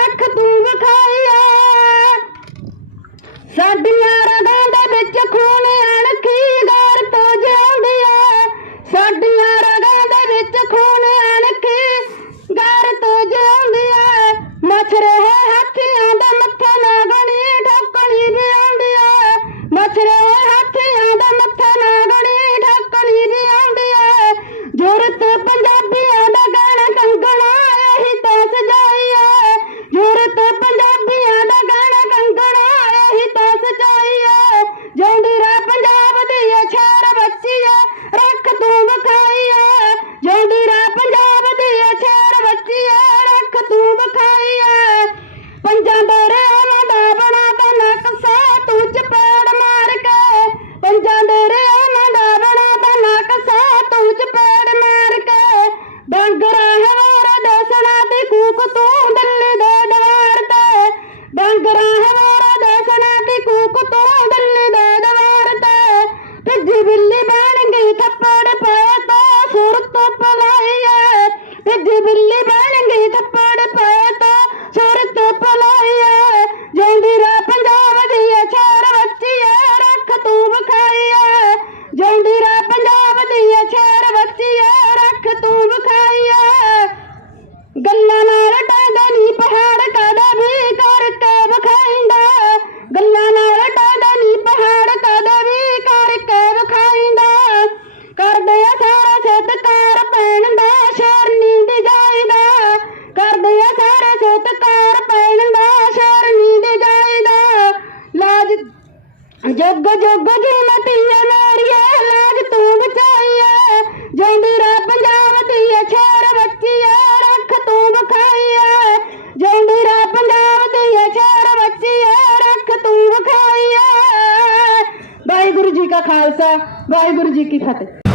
ਅੱਖ ਤੂੰ ਵਿਖਾਈ ਸਾਡੀਆਂ ਰਗਾਂ ਦੇ ਵਿੱਚ ਖੂਨ ਵਿਖਾਈਏ ਵਾਹਿਗੁਰੂ ਜੀ ਕਾ ਖਾਲਸਾ ਵਾਹਿਗੁਰੂ ਜੀ ਕੀ ਫਤਿਹ